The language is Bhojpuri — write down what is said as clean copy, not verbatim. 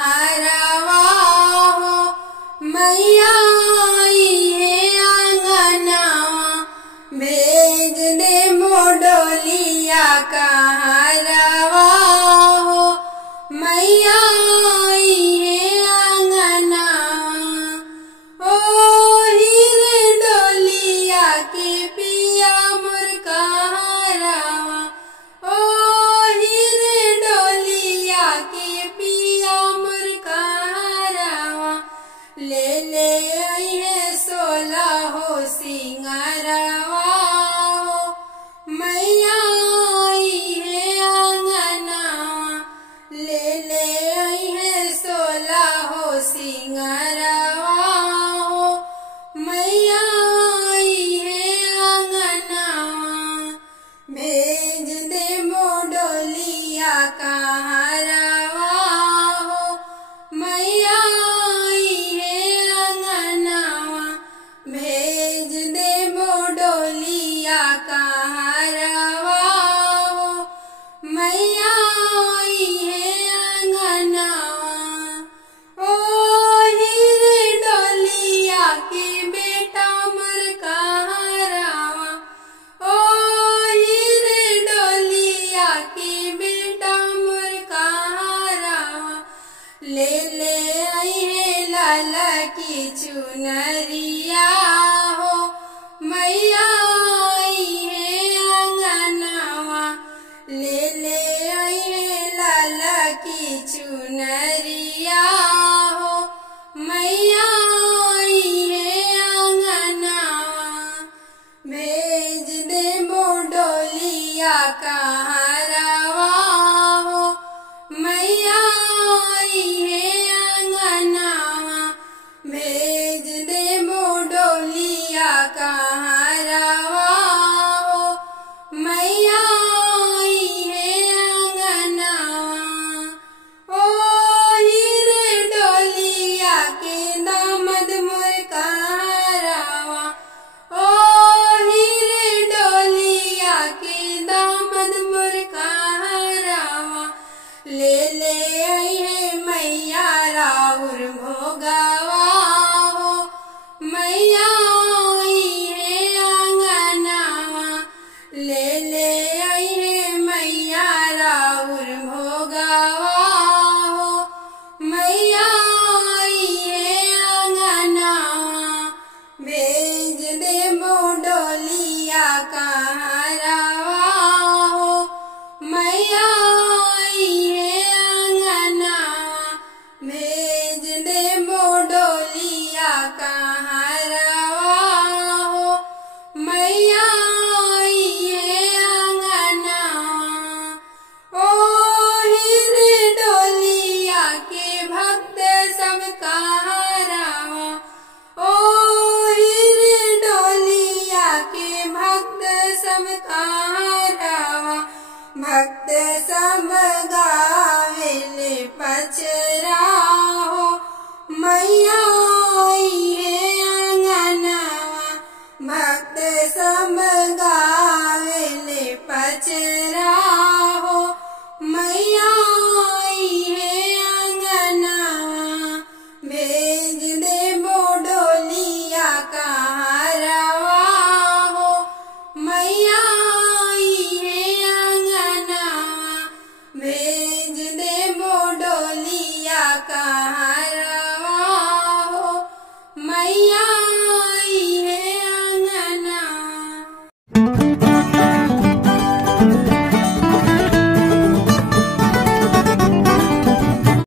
हरवा हो मैया आई है आंगनवा भेज दे मोडोलिया का हरवा हो मैया आई है आंगनवा ओ हीरे डोलिया के पिया मुर्का हरवा ओ हीरे डोलिया के पिया मुर्का हरवा ले आई है 16 हो सिंगरवा हो मैया आई है आंगनवा ले आई है 16 हो सिंगरवा हो मैया आई है आंगनवा भेज दे मोडोलिया का हरवा हो मैया आई है आंगनवा भेज दे मोडोलिया का हरवा हो मैया आई है आंगनवा ओ हीरे डोलिया के बेटा मुर्का हरवा ओ हीरे डोलिया के बेटा मुर्का हरवा ले आई है लाला की चुनरिया हो मैया आई है आंगनवा ले आई है लाला की चुनरिया हो मैया आई है आंगनवा भेज दे मोडोलिया का हरवा हो मैया आई है आंगनवा भेज दे मोडोलिया का हरवा हो मैया आई है आंगनवा ओ हीरे डोलिया के दामद मुर्का हरवा ओ हीरे डोलिया के दामद मुर्का हरवा ले आई है मैया राउर भोगवा हो मैया आई है आंगनवा ले आई है मैया राउर भोगवा हो मैया आई है आंगनवा भेज दे मोडोलिया का हरवा हो मैया आई है आंगनवा भेज दे मोडोलिया का हरवा हो मैया आई है आंगनवा ओ हीरे डोलिया के भक्त सबका हरवा ओ हीरे डोलिया के भक्त सबका हरवा भक्त सब गावेले पचरा हो मैया आई है आंगनवा भक्त सब गावेले पचरा हो मैया आई है आंगनवा भेज दे मोडोलिया का हरवा हो मैया